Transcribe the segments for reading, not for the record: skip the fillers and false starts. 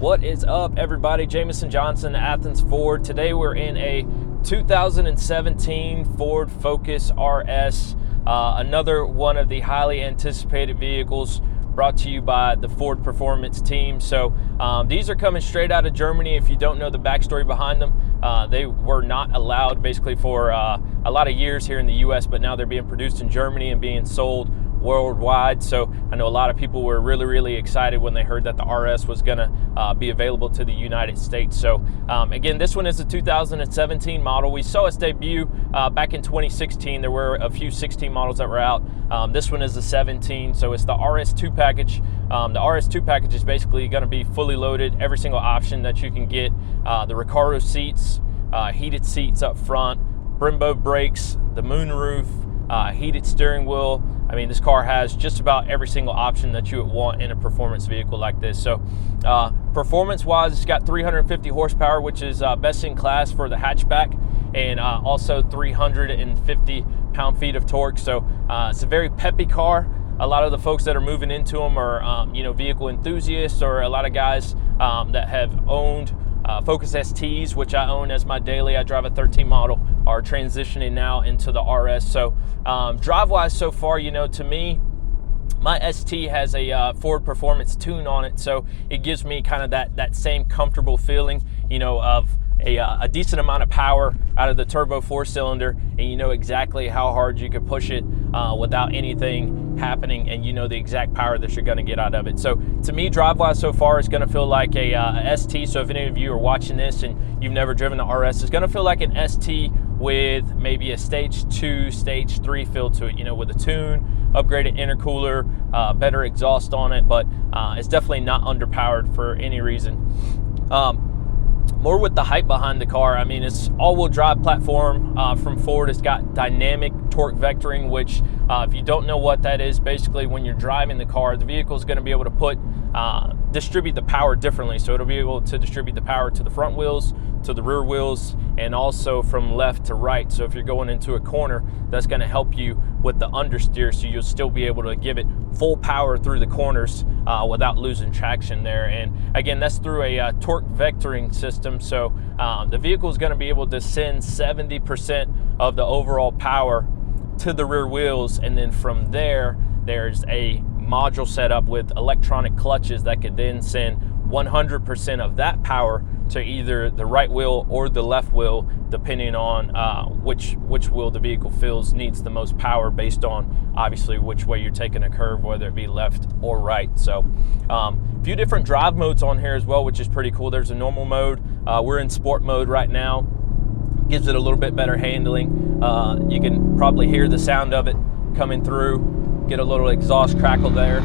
What is up, everybody? Jjohnson, Athens Ford. Today we're in a 2017 Ford Focus RS, another one of the highly anticipated vehicles brought to you by the Ford Performance team. So these are coming straight out of Germany. If you don't know the backstory behind them, they were not allowed basically for a lot of years here in the US, but now they're being produced in Germany and being sold worldwide. So I know a lot of people were really excited when they heard that the RS was gonna be available to the United States. So again, this one is a 2017 model. We saw its debut back in 2016. There were a few 16 models that were out. This one is a 17, so it's the RS2 package. The RS2 package is basically gonna be fully loaded, every single option that you can get. The Recaro seats, heated seats up front, Brembo brakes, the moonroof, heated steering wheel. I mean, this car has just about every single option that you would want in a performance vehicle like this. So performance-wise, it's got 350 horsepower, which is best in class for the hatchback, and also 350 pound-feet of torque. So it's a very peppy car. A lot of the folks that are moving into them are vehicle enthusiasts, or a lot of guys that have owned Focus STs, which I own as my daily. I drive a 13 model, are transitioning now into the RS. So drive-wise so far, to me, my ST has a Ford Performance tune on it, so it gives me kind of that same comfortable feeling, of a decent amount of power out of the turbo 4-cylinder, and you know exactly how hard you can push it without anything happening, and you know the exact power that you're going to get out of it. So to me, drive-wise so far, it's going to feel like a ST. So if any of you are watching this and you've never driven the RS, it's going to feel like an ST with maybe a stage 2, stage 3 feel to it, with a tune, upgraded intercooler, better exhaust on it, but it's definitely not underpowered for any reason. More with the hype behind the car, I mean, it's all-wheel drive platform from Ford. It's got dynamic torque vectoring, which if you don't know what that is, basically when you're driving the car, the vehicle is going to be able to distribute the power differently. So it'll be able to distribute the power to the front wheels, to the rear wheels, and also from left to right. So if you're going into a corner, that's going to help you with the understeer, so you'll still be able to give it full power through the corners without losing traction there. And again, that's through a torque vectoring system. So the vehicle is going to be able to send 70% of the overall power to the rear wheels, and then from there, there's a module set up with electronic clutches that could then send 100% of that power to either the right wheel or the left wheel, depending on which wheel the vehicle feels needs the most power, based on obviously which way you're taking a curve, whether it be left or right. So a few different drive modes on here as well, which is pretty cool. There's a normal mode. We're in sport mode right now. Gives it a little bit better handling. You can probably hear the sound of it coming through. Get a little exhaust crackle there.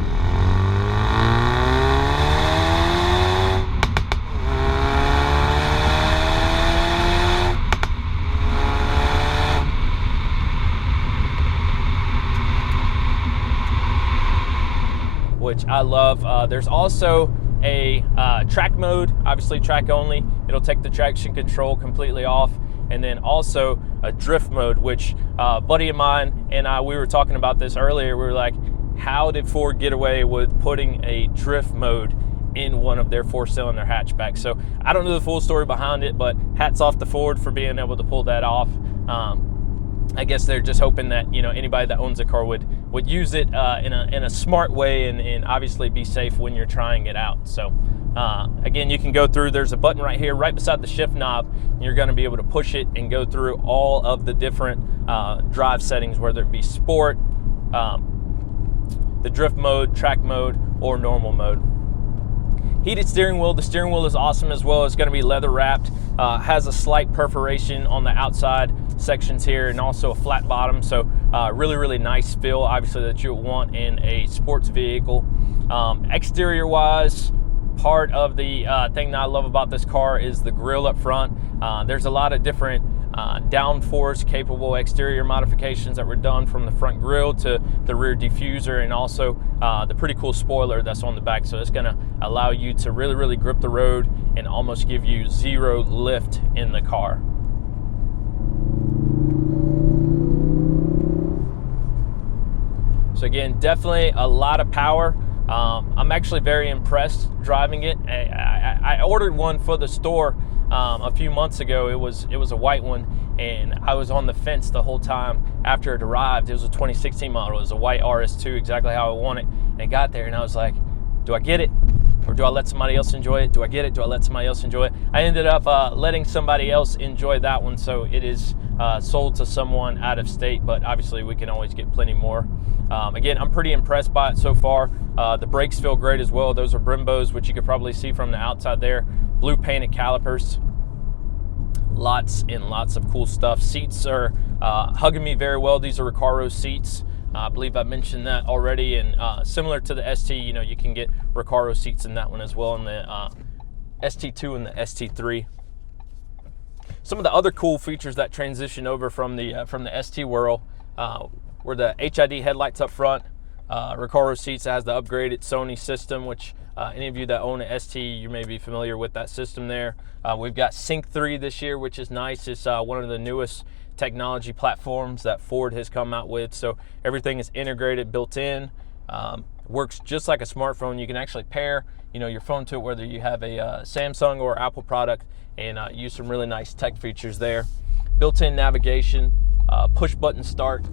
Which I love. There's also a track mode, obviously track only. It'll take the traction control completely off. And then also a drift mode, which a buddy of mine and we were talking about this earlier. We were like, how did Ford get away with putting a drift mode in one of their 4-cylinder hatchbacks? So I don't know the full story behind it, but hats off to Ford for being able to pull that off. I guess they're just hoping that anybody that owns a car would would use it in a smart way and obviously be safe when you're trying it out. So again, you can go through, there's a button right here right beside the shift knob, and you're going to be able to push it and go through all of the different drive settings, whether it be sport, the drift mode, track mode, or normal mode. Heated steering wheel. The steering wheel is awesome as well. It's going to be leather wrapped, has a slight perforation on the outside sections here, and also a flat bottom, so really nice feel, obviously, that you want in a sports vehicle. Exterior wise, part of the thing that I love about this car is the grille up front. There's a lot of different downforce capable exterior modifications that were done, from the front grille to the rear diffuser, and also the pretty cool spoiler that's on the back. So it's going to allow you to really grip the road and almost give you zero lift in the car. So again, definitely a lot of power. I'm actually very impressed driving it. I ordered one for the store a few months ago. It was a white one, and I was on the fence the whole time after it arrived. It was a 2016 model. It was a white RS2, exactly how I want it. And it got there, and I was like, do I get it, or do I let somebody else enjoy it? Do I get it? Do I let somebody else enjoy it? I ended up letting somebody else enjoy that one, so it is sold to someone out of state, but obviously we can always get plenty more. Again, I'm pretty impressed by it so far. The brakes feel great as well. Those are Brimbos, which you could probably see from the outside there. Blue painted calipers. Lots and lots of cool stuff. Seats are hugging me very well. These are Recaro seats. I believe I mentioned that already, and similar to the ST, you know, you can get Recaro seats in that one as well, in the ST2 and the ST3. Some of the other cool features that transition over from the ST world were the HID headlights up front, Recaro seats. That has the upgraded Sony system, which any of you that own an ST, you may be familiar with that system there. We've got Sync 3 this year, which is nice. It's one of the newest technology platforms that Ford has come out with, so everything is integrated, built in. Works just like a smartphone. You can actually pair, you know, your phone to it, whether you have a Samsung or Apple product, and use some really nice tech features there. Built-in navigation, push button start.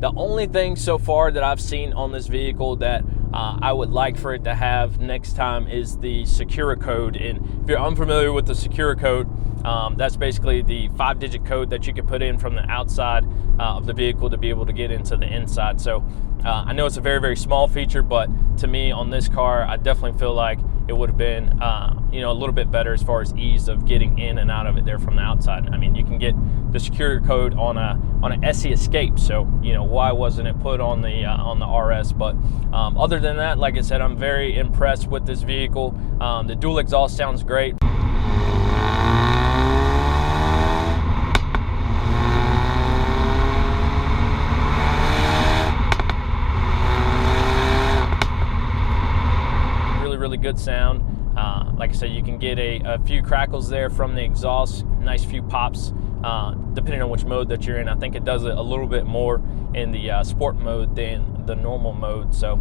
The only thing so far that I've seen on this vehicle that I would like for it to have next time is the Secura code. And if you're unfamiliar with the Secura code, that's basically the 5-digit code that you can put in from the outside of the vehicle to be able to get into the inside. So I know it's a very small feature, but to me on this car, I definitely feel like it would have been you know, a little bit better as far as ease of getting in and out of it there from the outside. I mean, you can get the Secura code on an SE Escape, so you know, why wasn't it put on the RS? But other than that, like I said, I'm very impressed with this vehicle. The dual exhaust sounds great. Really good sound. Like I said, you can get a few crackles there from the exhaust, nice few pops, depending on which mode that you're in. I think it does it a little bit more in the sport mode than the normal mode. So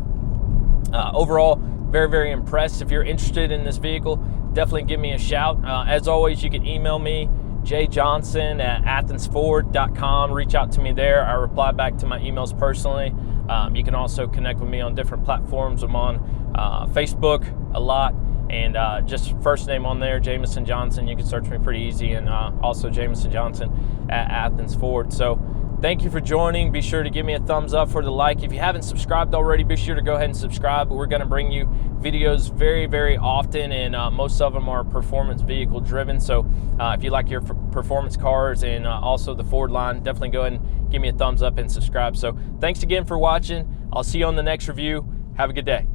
overall, very impressed. If you're interested in this vehicle, definitely give me a shout. As always, you can email me, jjohnson@athensford.com. Reach out to me there. I reply back to my emails personally. You can also connect with me on different platforms. I'm on Facebook a lot, and just first name on there, Jameson Johnson. You can search me pretty easy, and also Jameson Johnson at Athens Ford. So thank you for joining. Be sure to give me a thumbs up for the like. If you haven't subscribed already, be sure to go ahead and subscribe. We're going to bring you videos very often, and most of them are performance vehicle driven. So if you like your performance cars and also the Ford line, definitely go ahead and give me a thumbs up and subscribe. So thanks again for watching. I'll see you on the next review. Have a good day.